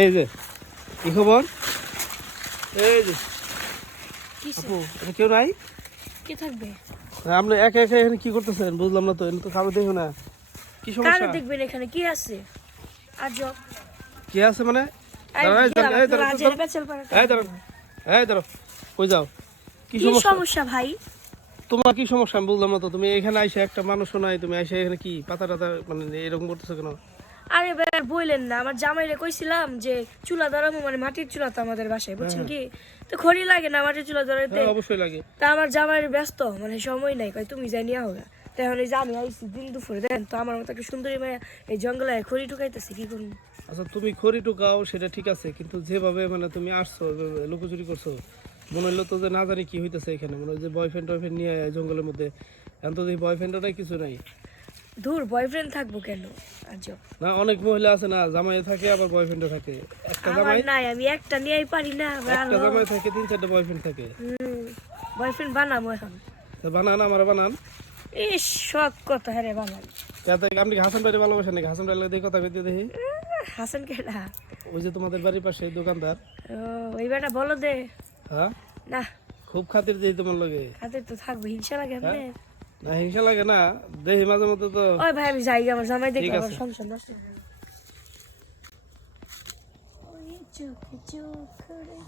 এই যে কি খবর? এই যে কিসে? আপু, এটা কেউ নাই? কে থাকবে? আপনি একা একা এখানে কি করতেছেন বুঝলাম না তো, এখানে তো কারো দেখো না। কি কারে সমস্যা? দেখবেন এখানে কি আছে? আজব। কি আছে মানে? এই দাঁড়ান, গেলাম, এই আপনারা দাঁড়ান, আজের পেছাল পাড়াটা। এই দাঁড়ান, এই দাঁড়াও, কই যাও? কি কি সমস্যা? সমস্যা ভাই? তোমার কি সমস্যা আমি বুঝলাম না তো। তুমি এখানে আইসা একটা মানুষও নাই, তুমি আইসা এখানে কি পাতা টাতা মানে এরকম করতেছো কেন? আরে ভাই আর বললেন না, আমার জামাইরে কইছিলাম যে চুলা ধরাবো, মানে মাটির চুলা তো আমাদের বাসায়, বুঝছেন কি? তো খড়ি লাগে না মাটির চুলা ধরাইতে। হ্যাঁ অবশ্যই লাগে। তা আমার জামাইয়ের ব্যস্ত, মানে সময় নাই, কই তুমি যাই নিয়ে হোগা। তো এখন এই যে আমি আইছি দিন দুপুরে, দেন তো আমার মতো একটা সুন্দরী মেয়ে এই জঙ্গলে খড়ি ঢুকাইতেছে, কি করবো? আচ্ছা তুমি খড়ি টুকাও সেটা ঠিক আছে, কিন্তু যেভাবে মানে তুমি আসছো এভাবে লুকোচুরি করছো, মনে হলো তো যে না জানি কি হইতেছে এখানে, মনে হয় যে বয়ফ্রেন্ড টয়ফ্রেন্ড নিয়ে আয় জঙ্গলের মধ্যে। এখন তো এই বয়ফ্রেন্ডটাই কিছু নাই। দূর বয়ফ্রেন্ড থাকবো কেন? আজব। না অনেক মহিলা আছে না, জামাই থাকে আবার বয়ফ্রেন্ডও থাকে। একটা আমার জামাই, নাই, আমি একটা নিয়েই পারি না। একটা জামাই থাকে, 3-4টা বয়ফ্রেন্ড থাকে। বয়ফ্রেন্ড বানাবো এখন। তা বানান, আমার বানান। ইস শখ কত হ্যাঁ রে বানান। তাতে আপনি কি হাসান ভাইরে ভালোবাসেন নাকি? হাসান ভাইয়ের দিয়ে কথা কইতে দেখি। হাসান কেডা? ওই যে তোমাদের বাড়ির পাশে দোকানদার। ও, ওই বেটা বলো দে। হ্যাঁ না, খুব খাতির দেই তোমার লগে। হাতে তো থাকবো, হিংসা লাগে হ্যাঁ? আপনার? না হিংসা লাগে না, দেখি মাঝে মধ্যে তো। ওই ভাই আমি যাই, আমার জামাই দেখবো, ঠিক আমার আছে। সংসার নষ্ট হবে। ওই চোখে চোখ রে।